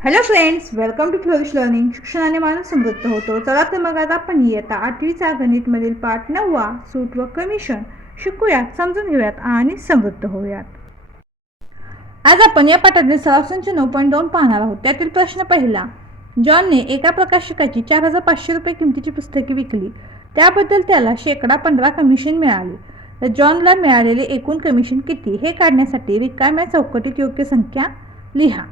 Hello friends, welcome to Flourish Learning. शिक्षणाने माणूस समृद्ध होतो. चला तर मग आज आपण इयत्ता 8वीचा गणितमधील पाठ 9 सूट व कमिशन शिकूयात, समजून घेऊयात आणि समृद्ध होऊयात. आज आपण या पाठातील सराव संच 9.2 पाहणार आहोत. त्यातील प्रश्न पहिला, जॉनने एका प्रकाशकाची 4,500 रुपये किमतीची पुस्तके विकली, त्याबद्दल त्याला (15% कमिशन मिळाले. तर जॉनला मिळालेले एकूण कमिशन किती हे काढण्यासाठी रिकाम्या चौकटीत योग्य संख्या लिहा.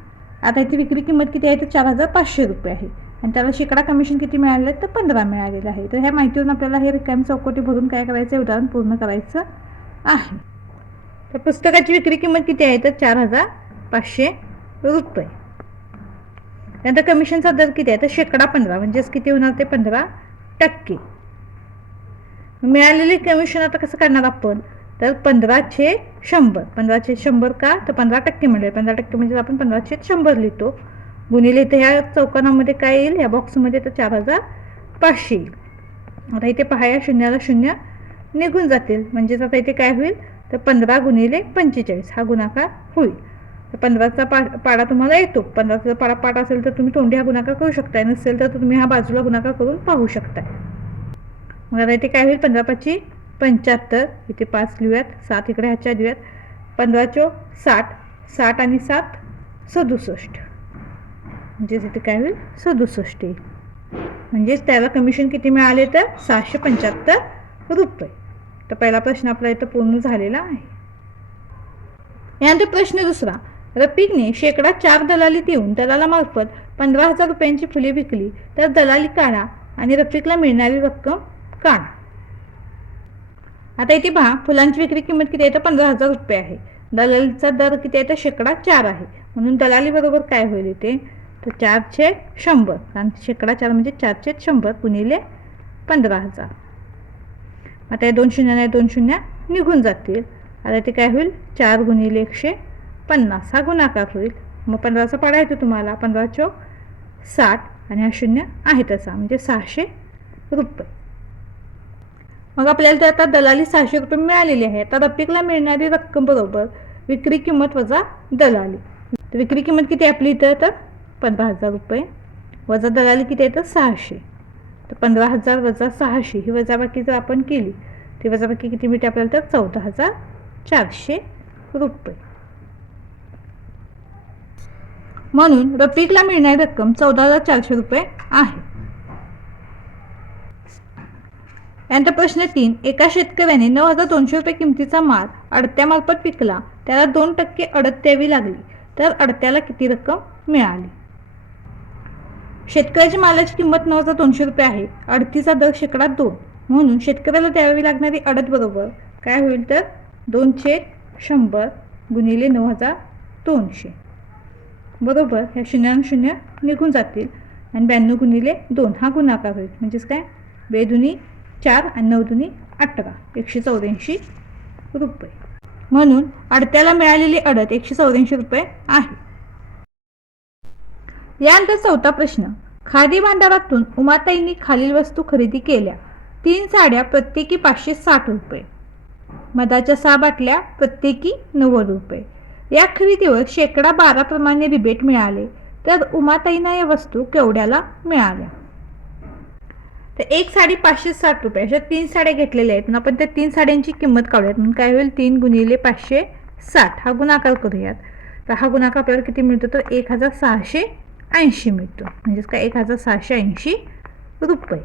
आता इथे विक्री किंमत किती आहे तर 4,500 रुपये आहे आणि त्याला शेकडा कमिशन किती मिळाले तर 15 मिळालेलं आहे. तर ह्या माहितीवरून आपल्याला हे रिकामी चौकटी भरून काय करायचं, उदाहरण पूर्ण करायचं आहे. तर पुस्तकाची विक्री किंमत किती आहे तर 4,500 रुपये. त्यानंतर कमिशनचा दर किती आहे तर शेकडा 15, म्हणजेच किती होणार ते 15%. मिळालेले कमिशन आता कसं करणार आपण तर 15/100. 15/100 का तर 15% मिळेल. 15% म्हणजे आपण 15/100 लिहितो, गुणिले इथे ह्या चौकोनामध्ये काय येईल, ह्या बॉक्समध्ये तर 4,500 येईल. आता इथे पहा, या शून्याला शून्य निघून जातील, म्हणजेच आता इथे काय होईल तर 15 गुणिले 45 हा गुणाकार होईल. तर 15चा पाडा तुम्हाला येतो. 15चा पाठ असेल तर तुम्ही तोंडी हा गुणाकार करू शकताय, नसेल तर तुम्ही हा बाजूला गुणाकार करून पाहू शकताय. मग आता इथे काय होईल, 15×5 = 75, इथे 5 लिहूयात, 7 इकडे ह्याच्या लिहूयात, 15×4 = 60, 60 आणि 7 = 67, म्हणजेच इथे काय होईल 67 येईल. म्हणजेच त्याला कमिशन किती मिळाले तर 675 रुपये. तर पहिला प्रश्न आपला इथं पूर्ण झालेला आहे. यानंतर प्रश्न दुसरा, रफिकने शेकडा 4 दलालीत येऊन दलालामार्फत 15,000 रुपयांची फुले विकली, तर दलाली काढा आणि रफिकला मिळणारी रक्कम काढा. आता इथे पहा, फुलांची विक्री किंमत किती आहे तर 15,000 रुपये आहे. दलालीचा दर किती आहे तर शेकडा 4 आहे, म्हणून दलाली बरोबर काय होईल इथे तर 4/100, कारण शेकडा 4 म्हणजे 4/100 गुणिले 15,000. आता या 2 शून्य 2 शून्य निघून जातील. आता इथे काय होईल 4 गुणिले 150 हा गुणाकार होईल. मग 15चा पाडा येतो तुम्हाला, 15×4 = 60 आणि हा शून्य आहे तसा, म्हणजे 600 रुपये. मग आपल्याला आता दलाली 600 रुपये मिळालेली आहे. आता रफिकला मिळणारी रक्कम बरोबर विक्री किंमत वजा दलाली. तर विक्री किंमत किती आपली इथं तर 15,000 रुपये, वजा दलाली किती आहे तर 600. तर 15,000 वजा 600 ही वजाबाकी जर आपण केली, ती वजाबाकी किती मिळते आपल्याला तर 14,400 रुपये. म्हणून रफिकला मिळणारी रक्कम 14,400 रुपये आहे. यानंतर प्रश्न 3, एका शेतकऱ्याने 9,200 रुपये किमतीचा माल अडत्यामार्फत विकला, त्याला 2% अडत द्यावी लागली, तर अडत्याला किती रक्कम मिळाली. शेतकऱ्याची मालाची किंमत 9,200 रुपये आहे, अडतीचा दर शेकडा 2, म्हणून शेतकऱ्याला द्यावी लागणारी अडत बरोबर काय होईल तर 2/100 गुणिले 9,200 बरोबर ह्या शून्यानं शून्य निघून जातील आणि 92 गुणिले 2 हा गुणाकार होईल, म्हणजेच काय 2 दुनी 4 आणि 9 दुनी 18, 184 रुपये. म्हणून अडत्याला मिळालेली अडत 184 रुपये आहे. यानंतर चौथा प्रश्न, खादी भांडारातून उमाताईंनी खालील वस्तू खरेदी केल्या: 3 साड्या प्रत्येकी 560 रुपये, मधाच्या 6 बाटल्या प्रत्येकी 90 रुपये. या खरेदीवर शेकडा 12 प्रमाणे रिबेट मिळाले, तर उमाताईंना या वस्तू केवढ्याला मिळाल्या. तर एक साडी 560 रुपये, अशा 3 साड्या घेतलेल्या आहेत. आपण त्या 3 साड्यांची किंमत काढूयात. म्हणून काय होईल 3 गुणिले 560 हा गुणाकार करूयात. तर हा गुणाकार आपल्याला किती मिळतो तर 1,680 मिळतो, म्हणजेच काय 1,680 रुपये.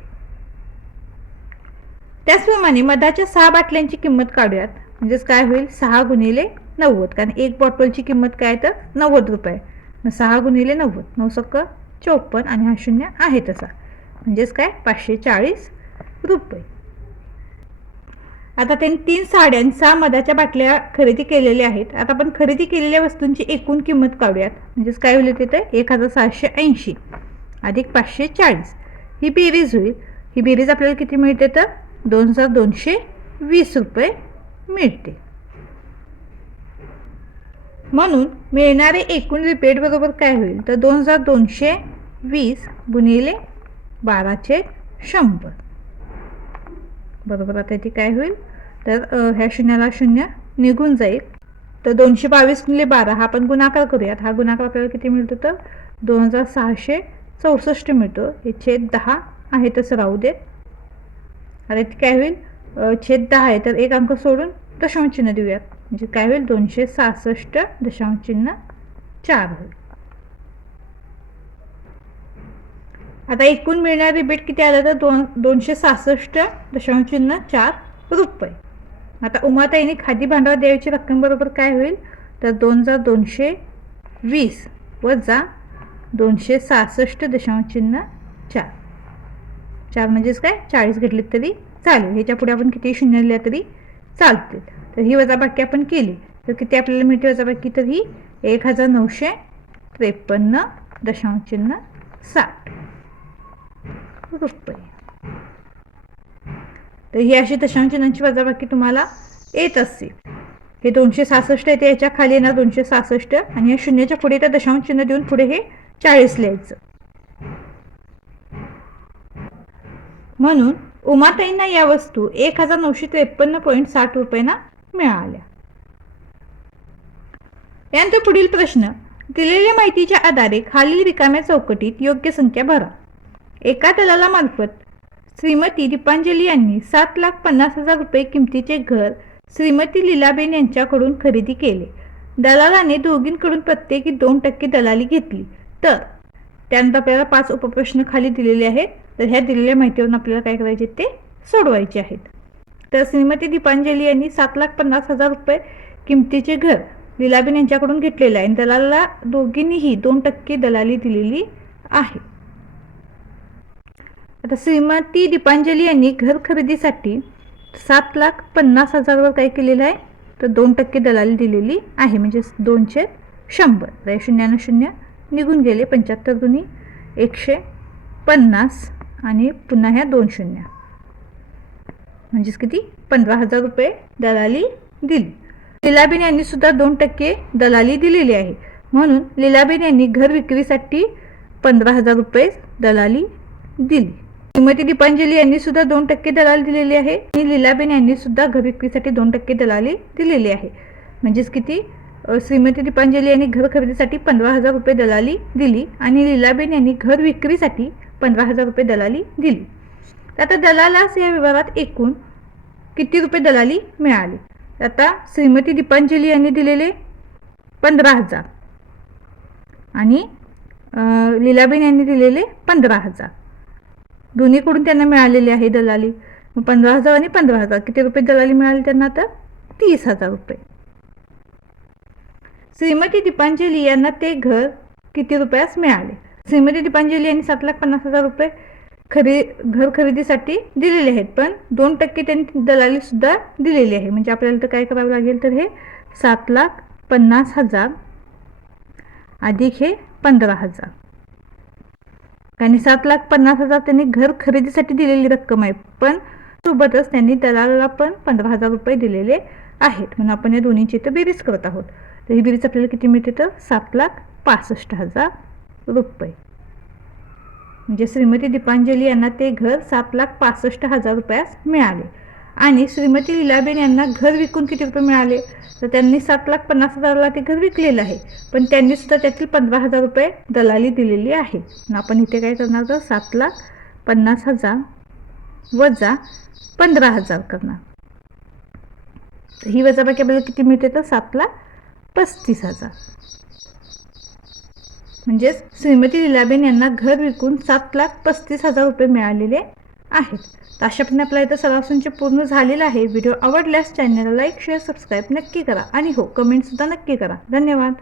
त्याचप्रमाणे मधाच्या 6 बाटल्यांची किंमत काढूयात. म्हणजेच काय होईल 6 गुणिले 90, कारण एक बॉटलची किंमत काय तर 90 रुपये. मग 6 गुणिले 90, 9 = 54 आणि हा शून्य आहे तसा, म्हणजेच काय 540 रुपये. आता त्यांनी 3 साड्या आणि 6 मधाच्या बाटल्या खरेदी केलेल्या आहेत. आता आपण खरेदी केलेल्या वस्तूंची एकूण किंमत काढूयात. म्हणजेच काय होईल तिथे 1,680 अधिक 540 ही बेरीज होईल. ही बेरीज आपल्याला किती मिळते तर 2,220 रुपये मिळते. म्हणून मिळणारे एकूण रिबेट बरोबर काय होईल तर 2,220 गुणिले 12/100 बरोबर. आता इथे काय होईल तर ह्या शून्याला शून्य निघून जाईल. तर 222 गुणिले 12 हा आपण गुणाकार करूयात. हा गुणाकार आपल्याला किती मिळतो तर 2664 मिळतो. हे छेद 10 आहे तसं राहू देत. आता इथे काय होईल, छेद 10 आहे तर एक अंक सोडून दशांश चिन्ह देऊयात. म्हणजे काय होईल 266.4 होईल. आता एकूण मिळणारे रिबेट किती आलं तर 266.4 रुपये. आता उमाताईने खादी भांडवल द्यायची रक्कम बरोबर काय होईल तर 2220 वजा 266.4. 4 म्हणजेच काय 40 घेतले तरी चालेल. ह्याच्या पुढे आपण किती शून्य लिहिल्या तरी चालतील. तर ही वजाबाकी आपण केली तर किती आपल्याला मिळते वजाबाकी, तर ही 1953.60 रुपये. तर ही अशी दशांश चिन्हांची वजाबाकी तुम्हाला येत असते. हे 266 येते, याच्या खाली येणार 266 आणि या शून्याच्या पुढे तर दशांश चिन्ह देऊन पुढे हे 40 लिहायचं. म्हणून उमाताईंना या वस्तू 1953.60 रुपयांना मिळाल्या. यानंतर पुढील प्रश्न, दिलेल्या माहितीच्या आधारे खालील रिकाम्या चौकटीत योग्य संख्या भरा. एका दलालामार्फत श्रीमती दीपांजली यांनी 7,50,000 रुपये किमतीचे घर श्रीमती लीलाबेन यांच्याकडून खरेदी केले. दलालाने दोघींकडून प्रत्येकी 2% दलाली घेतली. तर त्यानंतर आपल्याला 5 उपप्रश्न खाली दिलेले आहेत. तर ह्या दिलेल्या माहितीवरून आपल्याला काय करायचे ते सोडवायचे आहेत. तर श्रीमती दीपांजली यांनी 7,50,000 रुपये किमतीचे घर लीलाबेन यांच्याकडून घेतलेलं आहे आणि दलालाला दोघींनीही 2% दलाली दिलेली आहे. आता श्रीमती दीपांजली यांनी घर खरेदीसाठी 7,50,000 वर काय केलेलं आहे तर 2% दलाली दिलेली आहे. म्हणजे 2/100. शून्यानं शून्य निघून गेले. 75 दुनी 150 आणि पुन्हा ह्या 2 शून्य म्हणजेच किती 15,000 रुपये दलाली दिली. लीलाबेन यांनी सुद्धा 2% दलाली दिलेली आहे. म्हणून लीलाबेन यांनी घर विक्रीसाठी 15,000 रुपये दलाली दिली. श्रीमती दीपांजली यांनी सुद्धा 2% दलाली दिलेली आहे आणि लीलाबेन यांनी सुद्धा घर विक्रीसाठी 2% दलाली दिलेली आहे. म्हणजेच किती श्रीमती दीपांजली यांनी घर खरेदीसाठी 15,000 रुपये दलाली दिली आणि लीलाबेन यांनी घर विक्रीसाठी 15,000 रुपये दलाली दिली. आता दलालास या व्यवहारात एकूण किती रुपये दलाली मिळाली. आता श्रीमती दीपांजली यांनी दिलेले 15,000 आणि लीलाबेन यांनी दिलेले 15,000. दोन्हीकडून त्यांना मिळालेले आहे दलाली. 15,000 आणि 15,000 किती रुपये दलाली मिळाली त्यांना तर 30,000 रुपये. श्रीमती दीपांजली यांना ते घर किती रुपयास मिळाले. श्रीमती दीपांजली यांनी 7,50,000 रुपये घर खरेदीसाठी दिलेले आहेत, पण 2% त्यांनी दलाली सुद्धा दिलेली आहे. म्हणजे आपल्याला तर काय करावं लागेल तर हे 7,50,000 अधिक हे 15,000 आणि 7,50,000 त्यांनी घर खरेदीसाठी दिलेली रक्कम आहे, पण सोबतच त्यांनी दलालाला पण 15,000 रुपये दिलेले आहेत. म्हणून आपण या दोन्हीची इथं बेरीज करत आहोत. तर ही बेरीज आपल्याला किती मिळते तर 7,65,000 रुपये. म्हणजे श्रीमती दीपांजली यांना ते घर 7,65,000 रुपयास मिळाले आणि श्रीमती लीलाबेन यांना घर विकून किती रुपये मिळाले तर त्यांनी 7,50,000ला ते घर विकलेलं आहे, पण त्यांनी सुद्धा त्यातील 15,000 रुपये दलाली दिलेली आहे. आपण इथे काय करणार तर 7,50,000 वजा 15,000 करणार. ही वजाबाकी आपल्याला किती मिळते तर 7,35,000. म्हणजेच श्रीमती लीलाबेन यांना घर विकून 7,35,000 रुपये मिळालेले आहेत. तर अशा प्रकारे आपला इथं सरासंच पूर्ण झालेला आहे. व्हिडिओ आवडल्यास चॅनलला लाईक शेअर सबस्क्राईब नक्की करा आणि हो कमेंटसुद्धा नक्की करा. धन्यवाद.